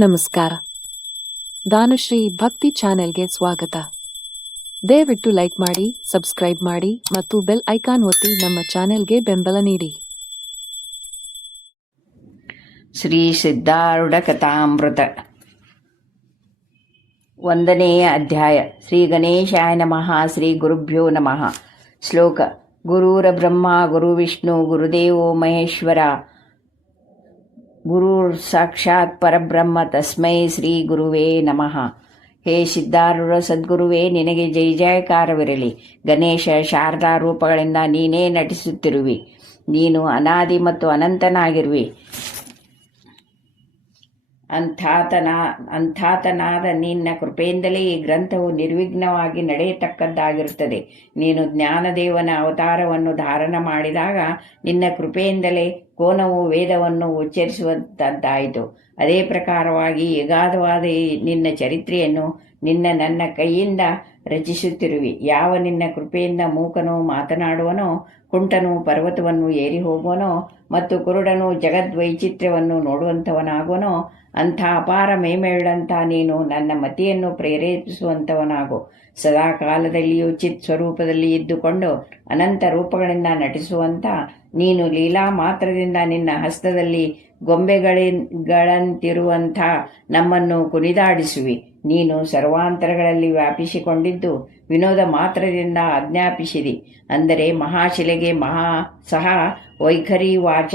ನಮಸ್ಕಾರ. ದಾನುಶ್ರೀ ಭಕ್ತಿ ಚಾನೆಲ್ಗೆ ಸ್ವಾಗತ. ದಯವಿಟ್ಟು ಲೈಕ್ ಮಾಡಿ, ಸಬ್ಸ್ಕ್ರೈಬ್ ಮಾಡಿ ಮತ್ತು ಬೆಲ್ ಐಕಾನ್ ಒತ್ತಿ ನಮ್ಮ ಚಾನೆಲ್ಗೆ ಬೆಂಬಲ ನೀಡಿ. ಶ್ರೀ ಸಿದ್ಧಾರೂಢ ಕಥಾಮೃತ 1ನೇ ಅಧ್ಯಾಯ. ಶ್ರೀ ಗಣೇಶಾಯ ನಮಃ. ಶ್ರೀ ಗುರುಭ್ಯೋ ನಮಃ. ಶ್ಲೋಕ. ಗುರುರ ಬ್ರಹ್ಮ ಗುರು ವಿಷ್ಣು ಗುರುದೇವೋ ಮಹೇಶ್ವರ ಗುರುರ್ ಸಾಕ್ಷಾತ್ ಪರಬ್ರಹ್ಮ ತಸ್ಮೈ ಶ್ರೀ ಗುರುವೇ ನಮಃ. ಹೇ ಸಿದ್ಧಾರೂಢ ಸದ್ಗುರುವೇ, ನಿನಗೆ ಜೈ ಜಯಕಾರವಿರಲಿ. ಗಣೇಶ ಶಾರದಾ ರೂಪಗಳಿಂದ ನೀನೇ ನಟಿಸುತ್ತಿರುವಿ. ನೀನು ಅನಾದಿ ಮತ್ತು ಅನಂತನಾಗಿರುವಿ. ಅಂಥಾತನಾದ ನಿನ್ನ ಕೃಪೆಯಿಂದಲೇ ಈ ಗ್ರಂಥವು ನಿರ್ವಿಘ್ನವಾಗಿ ನಡೆಯತಕ್ಕದ್ದಾಗಿರುತ್ತದೆ. ನೀನು ಜ್ಞಾನದೇವನ ಅವತಾರವನ್ನು ಧಾರಣ ಮಾಡಿದಾಗ ನಿನ್ನ ಕೃಪೆಯಿಂದಲೇ ಕೋನವು ವೇದವನ್ನು ಉಚ್ಚರಿಸುವಂಥದ್ದಾಯಿತು. ಅದೇ ಪ್ರಕಾರವಾಗಿ ಅಗಾಧವಾದ ನಿನ್ನ ಚರಿತ್ರೆಯನ್ನು ನನ್ನ ಕೈಯಿಂದ ರಚಿಸುತ್ತಿರುವಿ. ಯಾವ ನಿನ್ನ ಕೃಪೆಯಿಂದ ಮೂಕನು ಮಾತನಾಡುವನೋ, ಕುಂಟನು ಪರ್ವತವನ್ನು ಏರಿ ಹೋಗುವನೋ ಮತ್ತು ಕುರುಡನು ಜಗದ್ವೈಚಿತ್ರ್ಯವನ್ನು ನೋಡುವಂಥವನಾಗುವನೋ, ಅಂಥ ಅಪಾರ ಮೇಮೆಯುಳ್ಳಂಥ ನೀನು ನನ್ನ ಮತಿಯನ್ನು ಪ್ರೇರೇಪಿಸುವಂಥವನಾಗು. ಸದಾ ಕಾಲದಲ್ಲಿಯೂ ಚಿತ್ ಸ್ವರೂಪದಲ್ಲಿ ಇದ್ದುಕೊಂಡು ಅನಂತ ರೂಪಗಳಿಂದ ನಟಿಸುವಂಥ ನೀನು ಲೀಲಾ ಮಾತ್ರದಿಂದ ನಿನ್ನ ಹಸ್ತದಲ್ಲಿ ಗೊಂಬೆಗಳಂತಿರುವಂಥ ನಮ್ಮನ್ನು ಕುಣಿದಾಡಿಸುವಿ. ನೀನು ಸರ್ವಾಂತರಗಳಲ್ಲಿ ವ್ಯಾಪಿಸಿಕೊಂಡಿದ್ದು ವಿನೋದ ಮಾತ್ರದಿಂದ ಆಜ್ಞಾಪಿಸಿದಿ. ಅಂದರೆ ಮಹಾಶಿಲೆಗೆ ಸಹ ವೈಖರಿ ವಾಚ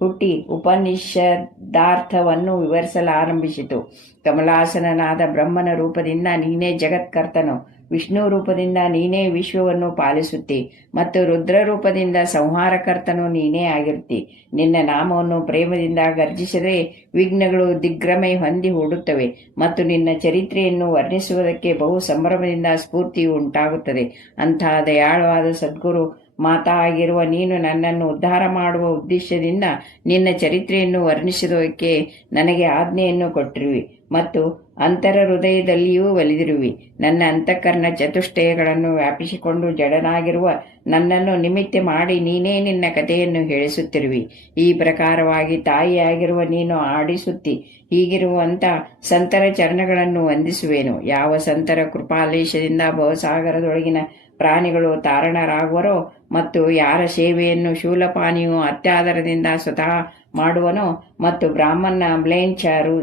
ಹುಟ್ಟಿ ಉಪನಿಷದಾರ್ಥವನ್ನು ವಿವರಿಸಲಾರಂಭಿಸಿತು. ಕಮಲಾಸನನಾದ ಬ್ರಹ್ಮನ ರೂಪದಿಂದ ನೀನೇ ಜಗತ್ಕರ್ತನು, ವಿಷ್ಣು ರೂಪದಿಂದ ನೀನೇ ವಿಶ್ವವನ್ನು ಪಾಲಿಸುತ್ತಿ ಮತ್ತು ರುದ್ರ ರೂಪದಿಂದ ಸಂಹಾರಕರ್ತನು ನೀನೇ ಆಗಿರುತ್ತಿ. ನಿನ್ನ ನಾಮವನ್ನು ಪ್ರೇಮದಿಂದ ಗರ್ಜಿಸದೆ ವಿಘ್ನಗಳು ದಿಗ್ಭ್ರಮೆ ಹೊಂದಿ ಹೂಡುತ್ತವೆ ಮತ್ತು ನಿನ್ನ ಚರಿತ್ರೆಯನ್ನು ವರ್ಣಿಸುವುದಕ್ಕೆ ಬಹು ಸಂಭ್ರಮದಿಂದ ಸ್ಫೂರ್ತಿಯು ಉಂಟಾಗುತ್ತದೆ. ಅಂತಹ ದಯಾಳವಾದ ಸದ್ಗುರು ಮಾತಾ ಆಗಿರುವ ನೀನು ನನ್ನನ್ನು ಉದ್ಧಾರ ಮಾಡುವ ಉದ್ದೇಶದಿಂದ ನಿನ್ನ ಚರಿತ್ರೆಯನ್ನು ವರ್ಣಿಸುವುದಕ್ಕೆ ನನಗೆ ಆಜ್ಞೆಯನ್ನು ಕೊಟ್ಟಿರುವಿ ಮತ್ತು ಅಂತರ ಹೃದಯದಲ್ಲಿಯೂ ಒಲಿದಿರುವಿ. ನನ್ನ ಅಂತಃಕರಣ ಚತುಷ್ಟಯಗಳನ್ನು ವ್ಯಾಪಿಸಿಕೊಂಡು ಜಡನಾಗಿರುವ ನನ್ನನ್ನು ನಿಮಿತ್ತ ಮಾಡಿ ನೀನೇ ನಿನ್ನ ಕಥೆಯನ್ನು ಹೇಳಿಸುತ್ತಿರುವಿ. ಈ ಪ್ರಕಾರವಾಗಿ ತಾಯಿಯಾಗಿರುವ ನೀನು ಆಡಿಸುತ್ತಿ. ಹೀಗಿರುವಂಥ ಸಂತರ ಚರಣಗಳನ್ನು ವಂದಿಸುವೆನು. ಯಾವ ಸಂತರ ಕೃಪಾಲೇಶದಿಂದ ಭವಸಾಗರದೊಳಗಿನ ಪ್ರಾಣಿಗಳು ತಾರಣರಾಗುವರೋ ಮತ್ತು ಯಾರ ಸೇವೆಯನ್ನು ಶೂಲಪಾನಿಯು ಅತ್ಯಾದರದಿಂದ ಸ್ವತಃ ಮಾಡುವನೋ ಮತ್ತು ಬ್ರಾಹ್ಮಣ ಮ್ಲೇಂಛ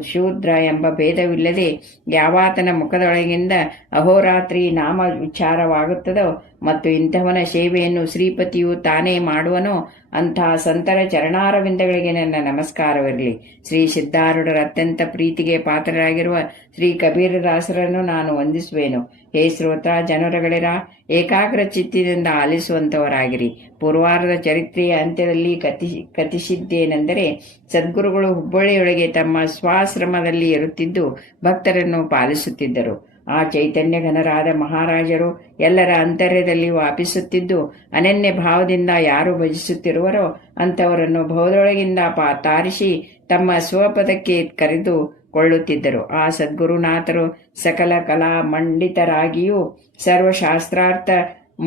ಶೂದ್ರ ಎಂಬ ಭೇದವಿಲ್ಲದೆ ಯಾವಾತನ ಮುಖದೊಳಗಿಂದ ಅಹೋರಾತ್ರಿ ನಾಮ ವಿಚಾರವಾಗುತ್ತದೋ ಮತ್ತು ಇಂಥವನ ಸೇವೆಯನ್ನು ಶ್ರೀಪತಿಯು ತಾನೇ ಮಾಡುವನೋ ಅಂತಹ ಸಂತರ ಚರಣಾರವಿಂದಗಳಿಗೆ ನನ್ನ ನಮಸ್ಕಾರವಿರಲಿ. ಶ್ರೀ ಸಿದ್ಧಾರೂಢರ ಅತ್ಯಂತ ಪ್ರೀತಿಗೆ ಪಾತ್ರರಾಗಿರುವ ಶ್ರೀ ಕಬೀರದಾಸರನ್ನು ನಾನು ವಂದಿಸುವೆನು. ಹೇ ಶ್ರೋತ್ರ ಜನರುಗಳಿರ, ಏಕಾಗ್ರ ಚಿತ್ತದಿಂದ ಆಲಿಸುವಂಥವರಾಗಿರಿ. ಪೂರ್ವಾರ್ಧ ಚರಿತ್ರೆಯ ಅಂತ್ಯದಲ್ಲಿ ಕಥಿಸಿದ್ದೇನೆಂದರೆ, ಸದ್ಗುರುಗಳು ಹುಬ್ಬಳ್ಳಿಯೊಳಗೆ ತಮ್ಮ ಸ್ವಾಶ್ರಮದಲ್ಲಿ ಇರುತ್ತಿದ್ದು ಭಕ್ತರನ್ನು ಪಾಲಿಸುತ್ತಿದ್ದರು. ಆ ಚೈತನ್ಯ ಘನರಾದ ಮಹಾರಾಜರು ಎಲ್ಲರ ಅಂತರ್ಯದಲ್ಲಿ ವ್ಯಾಪಿಸುತ್ತಿದ್ದು ಅನನ್ಯ ಭಾವದಿಂದ ಯಾರು ಭಜಿಸುತ್ತಿರುವರೋ ಅಂಥವರನ್ನು ಭವದೊಳಗಿಂದ ತಾರಿಸಿ ತಮ್ಮ ಸ್ವಪದಕ್ಕೆ ಕರೆದುಕೊಳ್ಳುತ್ತಿದ್ದರು. ಆ ಸದ್ಗುರುನಾಥರು ಸಕಲ ಕಲಾ ಮಂಡಿತರಾಗಿಯೂ ಸರ್ವಶಾಸ್ತ್ರಾರ್ಥ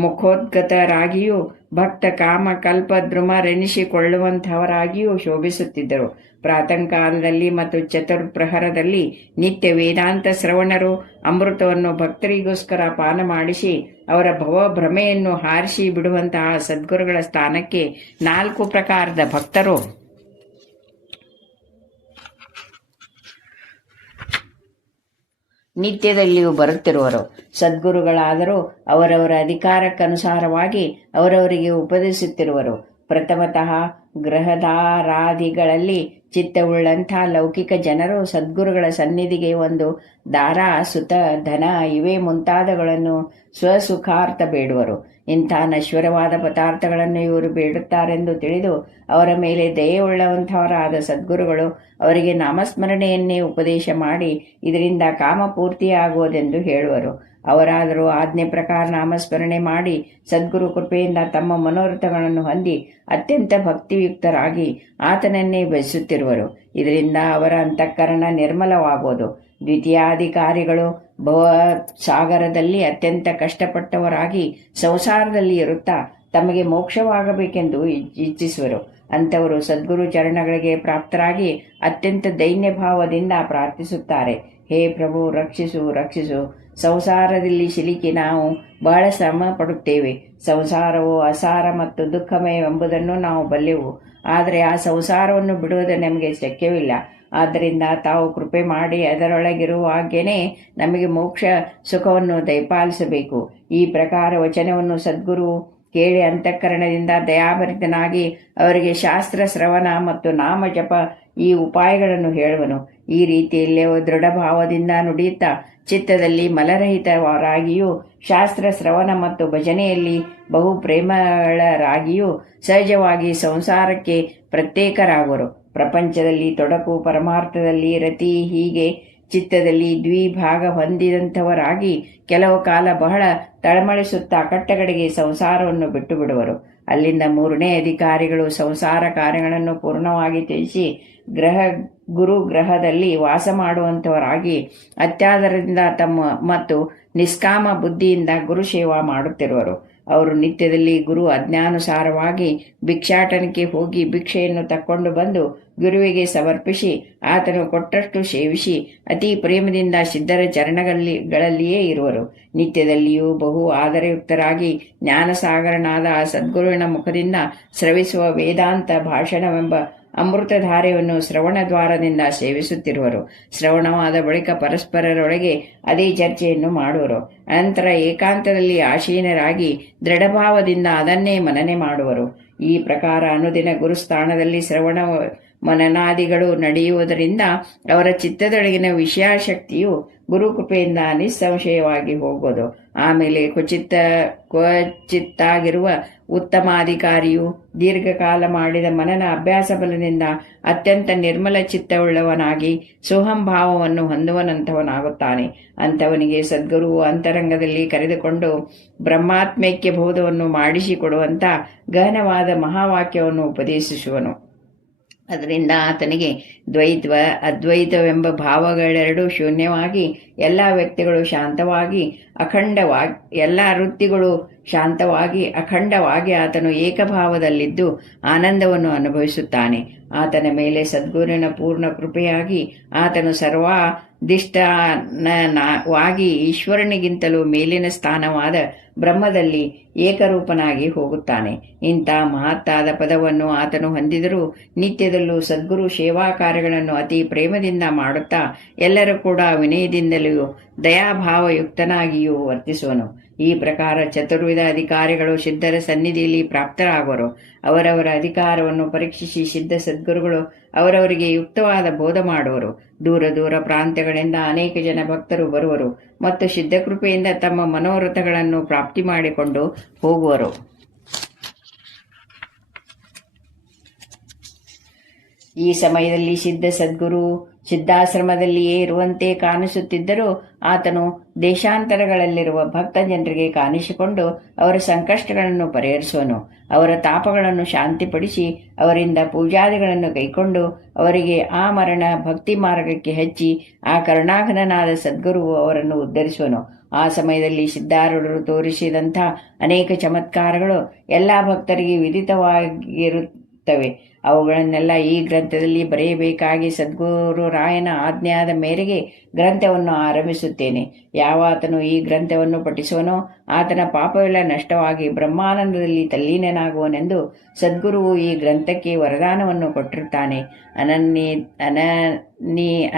ಮುಖೋದ್ಗತರಾಗಿಯೂ ಭಕ್ತ ಕಾಮ ಕಲ್ಪ ದ್ರುಮರೆನಿಸಿಕೊಳ್ಳುವಂಥವರಾಗಿಯೂ ಶೋಭಿಸುತ್ತಿದ್ದರು. ಪ್ರಾತಃಕಾಲದಲ್ಲಿ ಮತ್ತು ಚತುರ್ಪ್ರಹರದಲ್ಲಿ ನಿತ್ಯ ವೇದಾಂತ ಶ್ರವಣರು ಅಮೃತವನ್ನು ಭಕ್ತರಿಗೋಸ್ಕರ ಪಾನ ಮಾಡಿಸಿ ಅವರ ಭವಭ್ರಮೆಯನ್ನು ಹಾರಿಸಿ ಬಿಡುವಂತಹ ಸದ್ಗುರುಗಳ ಸ್ಥಾನಕ್ಕೆ 4 ಪ್ರಕಾರದ ಭಕ್ತರು ನಿತ್ಯದಲ್ಲಿಯೂ ಬರುತ್ತಿರುವರು. ಸದ್ಗುರುಗಳಾದರೂ ಅವರವರ ಅಧಿಕಾರಕ್ಕನುಸಾರವಾಗಿ ಅವರವರಿಗೆ ಉಪದೇಶಿಸುತ್ತಿರುವರು. ಪ್ರಥಮತಃ ಗೃಹದಾರಾದಿಗಳಲ್ಲಿ ಚಿತ್ತವುಳ್ಳಂಥ ಲೌಕಿಕ ಜನರು ಸದ್ಗುರುಗಳ ಸನ್ನಿಧಿಗೆ ಒಂದು ದಾರ, ಸುತ, ಧನ ಇವೇ ಮುಂತಾದಗಳನ್ನು ಸ್ವಸುಖಾರ್ಥ ಬೇಡುವರು. ಇಂಥ ನಶ್ವರವಾದ ಪದಾರ್ಥಗಳನ್ನು ಇವರು ಬೇಡುತ್ತಾರೆಂದು ತಿಳಿದು ಅವರ ಮೇಲೆ ದಯೆಯುಳ್ಳವಂಥವರಾದ ಸದ್ಗುರುಗಳು ಅವರಿಗೆ ನಾಮಸ್ಮರಣೆಯನ್ನೇ ಉಪದೇಶ ಮಾಡಿ ಇದರಿಂದ ಕಾಮಪೂರ್ತಿಯಾಗುವುದೆಂದು ಹೇಳುವರು. ಅವರಾದರೂ ಆಜ್ಞೆ ಪ್ರಕಾರ ನಾಮಸ್ಮರಣೆ ಮಾಡಿ ಸದ್ಗುರು ಕೃಪೆಯಿಂದ ತಮ್ಮ ಮನೋರಥಗಳನ್ನು ಹೊಂದಿ ಅತ್ಯಂತ ಭಕ್ತಿಯುಕ್ತರಾಗಿ ಆತನನ್ನೇ ಭಜಿಸುತ್ತಿರುವರು. ಇದರಿಂದ ಅವರ ಅಂತಃಕರಣ ನಿರ್ಮಲವಾಗುವುದು. ದ್ವಿತೀಯಾಧಿಕಾರಿಗಳು ಭವಸಾಗರದಲ್ಲಿ ಅತ್ಯಂತ ಕಷ್ಟಪಟ್ಟವರಾಗಿ ಸಂಸಾರದಲ್ಲಿ ಇರುತ್ತಾ ತಮಗೆ ಮೋಕ್ಷವಾಗಬೇಕೆಂದು ಇಚ್ಛಿಸುವರು. ಅಂಥವರು ಸದ್ಗುರು ಚರಣಗಳಿಗೆ ಪ್ರಾಪ್ತರಾಗಿ ಅತ್ಯಂತ ದೈನ್ಯ ಭಾವದಿಂದ ಪ್ರಾರ್ಥಿಸುತ್ತಾರೆ. ಹೇ ಪ್ರಭು, ರಕ್ಷಿಸು ರಕ್ಷಿಸು. ಸಂಸಾರದಲ್ಲಿ ಸಿಲುಕಿ ನಾವು ಬಹಳ ಶ್ರಮ ಪಡುತ್ತೇವೆ. ಸಂಸಾರವು ಅಸಾರ ಮತ್ತು ದುಃಖಮಯವೆಂಬುದನ್ನು ನಾವು ಬಲ್ಲೆವು. ಆದರೆ ಆ ಸಂಸಾರವನ್ನು ಬಿಡುವುದು ನಮಗೆ ಶಕ್ಯವಿಲ್ಲ. ಆದ್ದರಿಂದ ತಾವು ಕೃಪೆ ಮಾಡಿ ಅದರೊಳಗಿರುವಾಗೇನೆ ನಮಗೆ ಮೋಕ್ಷ ಸುಖವನ್ನು ದಯಪಾಲಿಸಬೇಕು. ಈ ಪ್ರಕಾರ ವಚನವನ್ನು ಸದ್ಗುರು ಕೇಳಿ ಅಂತಃಕರಣದಿಂದ ದಯಾಭರಿತನಾಗಿ ಅವರಿಗೆ ಶಾಸ್ತ್ರ ಶ್ರವಣ ಮತ್ತು ನಾಮ ಜಪ ಈ ಉಪಾಯಗಳನ್ನು ಹೇಳುವನು. ಈ ರೀತಿಯಲ್ಲೇ ದೃಢ ಭಾವದಿಂದ ನುಡಿಯುತ್ತಾ ಚಿತ್ತದಲ್ಲಿ ಮಲರಹಿತರಾಗಿಯೂ ಶಾಸ್ತ್ರ ಶ್ರವಣ ಮತ್ತು ಭಜನೆಯಲ್ಲಿ ಬಹು ಪ್ರೇಮಳರಾಗಿಯೂ ಸಹಜವಾಗಿ ಸಂಸಾರಕ್ಕೆ ಪ್ರತ್ಯೇಕರಾಗುವರು. ಪ್ರಪಂಚದಲ್ಲಿ ತೊಡಕು, ಪರಮಾರ್ಥದಲ್ಲಿ ರತಿ, ಹೀಗೆ ಚಿತ್ತದಲ್ಲಿ ದ್ವಿಭಾಗ ಹೊಂದಿದಂಥವರಾಗಿ ಕೆಲವು ಕಾಲ ಬಹಳ ತಳಮಳಿಸುತ್ತಾ ಕಟ್ಟಕಡೆಗೆ ಸಂಸಾರವನ್ನು ಬಿಟ್ಟು ಬಿಡುವರು. ಅಲ್ಲಿಂದ ಮೂರನೇ ಅಧಿಕಾರಿಗಳು ಸಂಸಾರ ಕಾರ್ಯಗಳನ್ನು ಪೂರ್ಣವಾಗಿ ತ್ಯಜಿಸಿ ಗುರು ಗ್ರಹದಲ್ಲಿ ವಾಸ ಮಾಡುವಂಥವರಾಗಿ ಅತ್ಯಾದರದಿಂದ ತಮ್ಮ ಮತ್ತು ನಿಷ್ಕಾಮ ಬುದ್ಧಿಯಿಂದ ಗುರು ಸೇವಾ ಮಾಡುತ್ತಿರುವರು. ಅವರು ನಿತ್ಯದಲ್ಲಿ ಗುರು ಆಜ್ಞಾನುಸಾರವಾಗಿ ಭಿಕ್ಷಾಟನಕ್ಕೆ ಹೋಗಿ ಭಿಕ್ಷೆಯನ್ನು ತಕ್ಕೊಂಡು ಬಂದು ಗುರುವಿಗೆ ಸಮರ್ಪಿಸಿ ಆತನು ಕೊಟ್ಟಷ್ಟು ಸೇವಿಸಿ ಅತಿ ಪ್ರೇಮದಿಂದ ಸಿದ್ಧರ ಚರಣಗಳಲ್ಲಿಯೇ ಇರುವರು. ನಿತ್ಯದಲ್ಲಿಯೂ ಬಹು ಆದರಯುಕ್ತರಾಗಿ ಜ್ಞಾನಸಾಗರನಾದ ಆ ಸದ್ಗುರುವಿನ ಮುಖದಿಂದ ಸ್ರವಿಸುವ ವೇದಾಂತ ಭಾಷಣವೆಂಬ ಅಮೃತಧಾರೆಯನ್ನು ಶ್ರವಣ ದ್ವಾರದಿಂದ ಸೇವಿಸುತ್ತಿರುವರು. ಶ್ರವಣವಾದ ಬಳಿಕ ಪರಸ್ಪರರೊಳಗೆ ಅದೇ ಚರ್ಚೆಯನ್ನು ಮಾಡುವರು. ಅನಂತರ ಏಕಾಂತದಲ್ಲಿ ಆಸೀನರಾಗಿ ದೃಢಭಾವದಿಂದ ಅದನ್ನೇ ಮನನೆ ಮಾಡುವರು. ಈ ಪ್ರಕಾರ ಅನುದಿನ ಗುರುಸ್ಥಾನದಲ್ಲಿ ಶ್ರವಣ ಮನನಾದಿಗಳು ನಡೆಯುವುದರಿಂದ ಅವರ ಚಿತ್ತದೊಳಗಿನ ವಿಷಯಾಶಕ್ತಿಯು ಗುರುಕೃಪೆಯಿಂದ ನಿಸ್ಸಂಶಯವಾಗಿ ಹೋಗೋದು. ಆಮೇಲೆ ಕ್ವಚಿತ್ತಾಗಿರುವ ಉತ್ತಮಾಧಿಕಾರಿಯು ದೀರ್ಘಕಾಲ ಮಾಡಿದ ಮನನ ಅಭ್ಯಾಸ ಬಲದಿಂದ ಅತ್ಯಂತ ನಿರ್ಮಲ ಚಿತ್ತವುಳ್ಳವನಾಗಿ ಸೋಹಂಭಾವವನ್ನು ಹೊಂದುವನಂತವನಾಗುತ್ತಾನೆ. ಅಂಥವನಿಗೆ ಸದ್ಗುರುವು ಅಂತರಂಗದಲ್ಲಿ ಕರೆದುಕೊಂಡು ಬ್ರಹ್ಮಾತ್ಮೈಕ್ಯ ಬೋಧವನ್ನು ಮಾಡಿಸಿಕೊಡುವಂಥ ಗಹನವಾದ ಮಹಾವಾಕ್ಯವನ್ನು ಉಪದೇಶಿಸುವನು. ಅದರಿಂದ ಆತನಿಗೆ ದ್ವೈತ್ವ ಅದ್ವೈತವೆಂಬ ಭಾವಗಳೆರಡೂ ಶೂನ್ಯವಾಗಿ ಎಲ್ಲ ವ್ಯಕ್ತಿಗಳು ಶಾಂತವಾಗಿ ಅಖಂಡವಾಗಿ ಎಲ್ಲ ವೃತ್ತಿಗಳು ಶಾಂತವಾಗಿ ಅಖಂಡವಾಗಿ ಆತನು ಏಕಭಾವದಲ್ಲಿದ್ದು ಆನಂದವನ್ನು ಅನುಭವಿಸುತ್ತಾನೆ. ಆತನ ಮೇಲೆ ಸದ್ಗುರುವಿನ ಪೂರ್ಣ ಕೃಪೆಯಾಗಿ ಆತನು ಸರ್ವಾಧಿಷ್ಠಾನವಾಗಿ ಈಶ್ವರನಿಗಿಂತಲೂ ಮೇಲಿನ ಸ್ಥಾನವಾದ ಬ್ರಹ್ಮದಲ್ಲಿ ಏಕರೂಪನಾಗಿ ಹೋಗುತ್ತಾನೆ. ಇಂಥ ಮಹತ್ತಾದ ಪದವನ್ನು ಆತನು ಹೊಂದಿದರೂ ನಿತ್ಯದಲ್ಲೂ ಸದ್ಗುರು ಸೇವಾ ಕಾರ್ಯಗಳನ್ನು ಅತಿ ಪ್ರೇಮದಿಂದ ಮಾಡುತ್ತಾ ಎಲ್ಲರೂ ಕೂಡ ವಿನಯದಿಂದಲೂ ದಯಾಭಾವಯುಕ್ತನಾಗಿಯೂ ವರ್ತಿಸುವನು. ಈ ಪ್ರಕಾರ ಚತುರ್ವಿಧ ಅಧಿಕಾರಿಗಳು ಸಿದ್ಧರ ಸನ್ನಿಧಿಯಲ್ಲಿ ಪ್ರಾಪ್ತರಾಗುವರು. ಅವರವರ ಅಧಿಕಾರವನ್ನು ಪರೀಕ್ಷಿಸಿ ಸಿದ್ಧ ಸದ್ಗುರುಗಳು ಅವರವರಿಗೆ ಯುಕ್ತವಾದ ಬೋಧ ಮಾಡುವರು. ದೂರ ದೂರ ಪ್ರಾಂತ್ಯಗಳಿಂದ ಅನೇಕ ಜನ ಭಕ್ತರು ಬರುವರು ಮತ್ತು ಸಿದ್ಧಕೃಪೆಯಿಂದ ತಮ್ಮ ಮನೋರಥಗಳನ್ನು ಪ್ರಾಪ್ತಿ ಮಾಡಿಕೊಂಡು ಹೋಗುವರು. ಈ ಸಮಯದಲ್ಲಿ ಸಿದ್ಧ ಸದ್ಗುರು ಸಿದ್ಧಾಶ್ರಮದಲ್ಲಿಯೇ ಇರುವಂತೆ ಕಾಣಿಸುತ್ತಿದ್ದರೂ ಆತನು ದೇಶಾಂತರಗಳಲ್ಲಿರುವ ಭಕ್ತ ಜನರಿಗೆ ಕಾಣಿಸಿಕೊಂಡು ಅವರ ಸಂಕಷ್ಟಗಳನ್ನು ಪರಿಹರಿಸುವನು. ಅವರ ತಾಪಗಳನ್ನು ಶಾಂತಿಪಡಿಸಿ ಅವರಿಂದ ಪೂಜಾದಿಗಳನ್ನು ಕೈಕೊಂಡು ಅವರಿಗೆ ಆ ಮರಣ ಭಕ್ತಿ ಮಾರ್ಗಕ್ಕೆ ಹಚ್ಚಿ ಆ ಕರುಣಾಘನನಾದ ಸದ್ಗುರುವು ಅವರನ್ನು ಉದ್ಧರಿಸುವನು. ಆ ಸಮಯದಲ್ಲಿ ಸಿದ್ಧಾರೂಢರು ತೋರಿಸಿದಂಥ ಅನೇಕ ಚಮತ್ಕಾರಗಳು ಎಲ್ಲ ಭಕ್ತರಿಗೆ ವಿದಿತವಾಗಿರುತ್ತವೆ. ಅವುಗಳನ್ನೆಲ್ಲ ಈ ಗ್ರಂಥದಲ್ಲಿ ಬರೆಯಬೇಕಾಗಿ ಸದ್ಗುರು ರಾಯನ ಆಜ್ಞೆಯಾದ ಮೇರೆಗೆ ಗ್ರಂಥವನ್ನು ಆರಂಭಿಸುತ್ತೇನೆ. ಯಾವಾತನು ಈ ಗ್ರಂಥವನ್ನು ಪಠಿಸುವನೋ ಆತನ ಪಾಪವೆಲ್ಲ ನಷ್ಟವಾಗಿ ಬ್ರಹ್ಮಾನಂದದಲ್ಲಿ ತಲ್ಲೀನನಾಗುವನೆಂದು ಸದ್ಗುರುವು ಈ ಗ್ರಂಥಕ್ಕೆ ವರದಾನವನ್ನು ಕೊಟ್ಟಿರುತ್ತಾನೆ.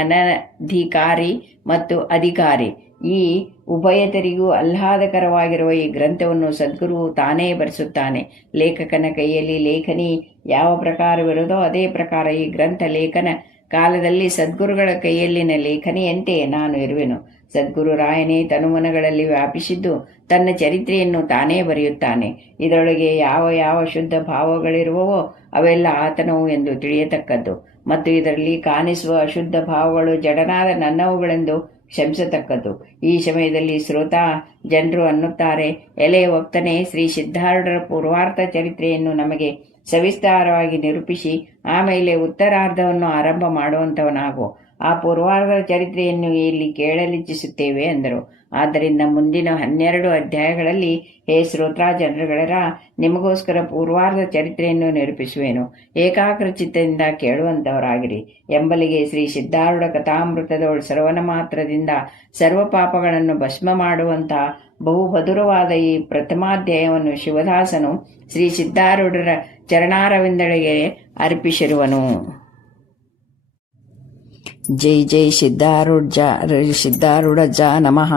ಅನಧಿಕಾರಿ ಮತ್ತು ಅಧಿಕಾರಿ ಈ ಉಭಯತರಿಗೂ ಆಹ್ಲಾದಕರವಾಗಿರುವ ಈ ಗ್ರಂಥವನ್ನು ಸದ್ಗುರುವು ತಾನೇ ಬರೆಸುತ್ತಾನೆ. ಲೇಖಕನ ಕೈಯಲ್ಲಿ ಲೇಖನಿ ಯಾವ ಪ್ರಕಾರವಿರುವುದೋ ಅದೇ ಪ್ರಕಾರ ಈ ಗ್ರಂಥ ಲೇಖನ ಕಾಲದಲ್ಲಿ ಸದ್ಗುರುಗಳ ಕೈಯಲ್ಲಿನ ಲೇಖನಿಯಂತೆ ನಾನು ಇರುವೆನು. ಸದ್ಗುರು ರಾಯನೇ ತನುಮನಗಳಲ್ಲಿ ವ್ಯಾಪಿಸಿದ್ದು ತನ್ನ ಚರಿತ್ರೆಯನ್ನು ತಾನೇ ಬರೆಯುತ್ತಾನೆ. ಇದರೊಳಗೆ ಯಾವ ಯಾವ ಶುದ್ಧ ಭಾವಗಳಿರುವವೋ ಅವೆಲ್ಲ ಆತನವು ಎಂದು ತಿಳಿಯತಕ್ಕದ್ದು ಮತ್ತು ಇದರಲ್ಲಿ ಕಾಣಿಸುವ ಅಶುದ್ಧ ಭಾವಗಳು ಜಡನಾದ ನನ್ನವುಗಳೆಂದು ಕ್ಷಮಿಸತಕ್ಕದ್ದು. ಈ ಸಮಯದಲ್ಲಿ ಶ್ರೋತಾ ಜನರು ಅನ್ನುತ್ತಾರೆ, ಎಲೆ ವಕ್ತನೇ, ಶ್ರೀ ಸಿದ್ಧಾರೂಢರ ಪೂರ್ವಾರ್ಥ ಚರಿತ್ರೆಯನ್ನು ನಮಗೆ ಸವಿಸ್ತಾರವಾಗಿ ನಿರೂಪಿಸಿ ಆಮೇಲೆ ಉತ್ತರಾರ್ಧವನ್ನು ಆರಂಭ ಮಾಡುವಂಥವನಾಗು. ಆ ಪೂರ್ವಾರ್ಧದ ಚರಿತ್ರೆಯನ್ನು ಇಲ್ಲಿ ಕೇಳಲಿಚ್ಛಿಸುತ್ತೇವೆ ಎಂದರು. ಆದ್ದರಿಂದ ಮುಂದಿನ 12 ಅಧ್ಯಾಯಗಳಲ್ಲಿ ಹೇ ಶ್ರೋತ್ರಾಜನರುಗಳರ ನಿಮಗೋಸ್ಕರ ಪೂರ್ವಾರ್ಧ ಚರಿತ್ರೆಯನ್ನು ನಿರೂಪಿಸುವೆನು. ಏಕಾಗ್ರ ಚಿತ್ತದಿಂದ ಕೇಳುವಂಥವರಾಗಿರಿ. ಎಂಬಲಿಗೆ ಶ್ರೀ ಸಿದ್ಧಾರೂಢ ಕಥಾಮೃತದೊಳು ಶ್ರವಣ ಮಾತ್ರದಿಂದ ಸರ್ವ ಪಾಪಗಳನ್ನು ಭಸ್ಮ ಮಾಡುವಂಥ ಬಹು ಮಧುರವಾದ ಈ ಪ್ರಥಮಾಧ್ಯಾಯವನ್ನು ಶಿವದಾಸನು ಶ್ರೀ ಸಿದ್ಧಾರೂಢರ ಚರಣಾರವಿಂದಳಿಗೆ ಅರ್ಪಿಸಿರುವನು. ಜೈ ಜೈ ಸಿದ್ಧಾರೂಢ ಜ ನಮಃ.